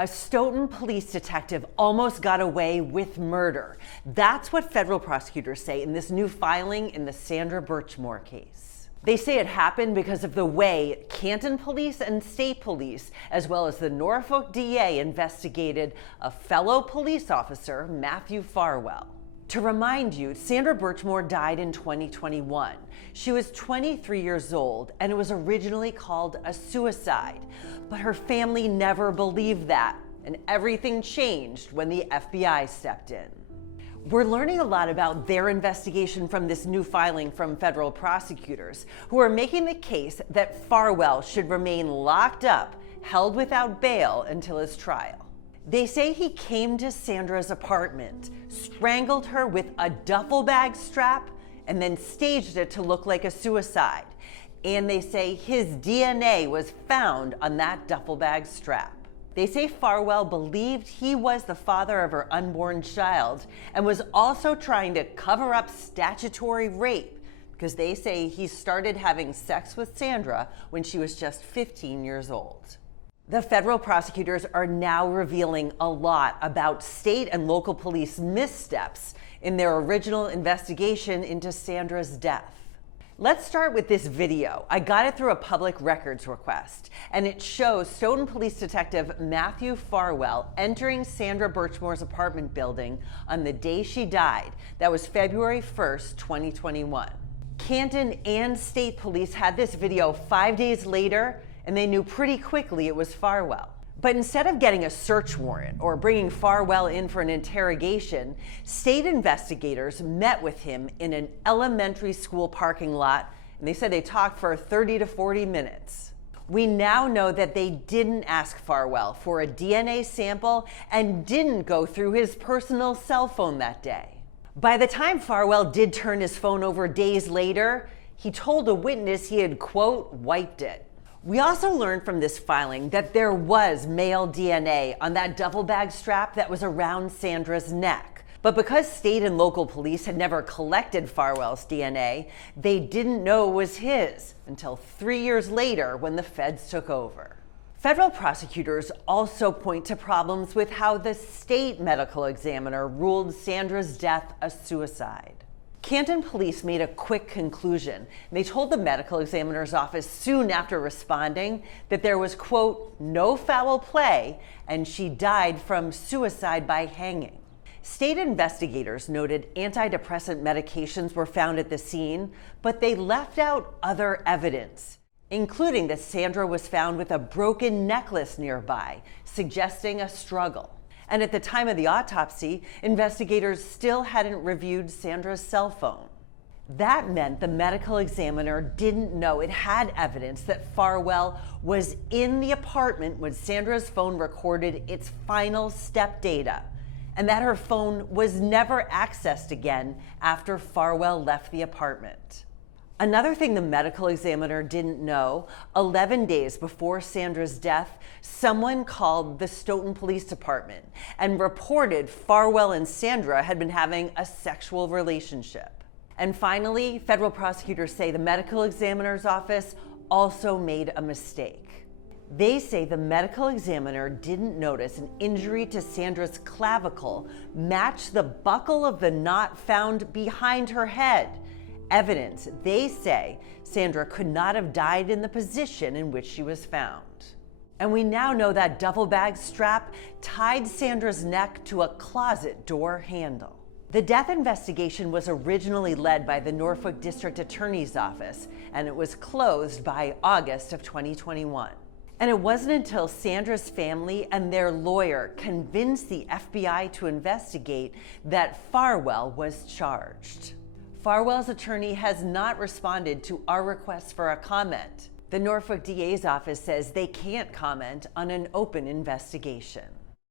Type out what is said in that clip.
A Stoughton police detective almost got away with murder. That's what federal prosecutors say in this new filing in the Sandra Birchmore case. They say it happened because of the way Canton police and state police, as well as the Norfolk DA, investigated a fellow police officer, Matthew Farwell. To remind you, Sandra Birchmore died in 2021. She was 23 years old, and it was originally called a suicide. But her family never believed that, and everything changed when the FBI stepped in. We're learning a lot about their investigation from this new filing from federal prosecutors, who are making the case that Farwell should remain locked up, held without bail until his trial. They say he came to Sandra's apartment, strangled her with a duffel bag strap, and then staged it to look like a suicide. And they say his DNA was found on that duffel bag strap. They say Farwell believed he was the father of her unborn child and was also trying to cover up statutory rape, because they say he started having sex with Sandra when she was just 15 years old. The federal prosecutors are now revealing a lot about state and local police missteps in their original investigation into Sandra's death. Let's start with this video. I got it through a public records request, and it shows Stoughton Police Detective Matthew Farwell entering Sandra Birchmore's apartment building on the day she died. That was February 1st, 2021. Canton and state police had this video 5 days later, and they knew pretty quickly it was Farwell. But instead of getting a search warrant or bringing Farwell in for an interrogation, state investigators met with him in an elementary school parking lot, and they said they talked for 30 to 40 minutes. We now know that they didn't ask Farwell for a DNA sample and didn't go through his personal cell phone that day. By the time Farwell did turn his phone over days later, he told a witness he had, quote, wiped it. We also learned from this filing that there was male DNA on that duffel bag strap that was around Sandra's neck. But because state and local police had never collected Farwell's DNA, they didn't know it was his until 3 years later when the feds took over. Federal prosecutors also point to problems with how the state medical examiner ruled Sandra's death a suicide. Canton police made a quick conclusion. They told the medical examiner's office soon after responding that there was, quote, no foul play, and she died from suicide by hanging. State investigators noted antidepressant medications were found at the scene, but they left out other evidence, including that Sandra was found with a broken necklace nearby, suggesting a struggle. And at the time of the autopsy, investigators still hadn't reviewed Sandra's cell phone. That meant the medical examiner didn't know it had evidence that Farwell was in the apartment when Sandra's phone recorded its final step data, and that her phone was never accessed again after Farwell left the apartment. Another thing the medical examiner didn't know, 11 days before Sandra's death, someone called the Stoughton Police Department and reported Farwell and Sandra had been having a sexual relationship. And finally, federal prosecutors say the medical examiner's office also made a mistake. They say the medical examiner didn't notice an injury to Sandra's clavicle match the buckle of the knot found behind her head. Evidence they say Sandra could not have died in the position in which she was found. And we now know that duffel bag strap tied Sandra's neck to a closet door handle. The death investigation was originally led by the Norfolk District Attorney's Office, and it was closed by August of 2021. And it wasn't until Sandra's family and their lawyer convinced the FBI to investigate that Farwell was charged. Farwell's attorney has not responded to our request for a comment. The Norfolk DA's office says they can't comment on an open investigation.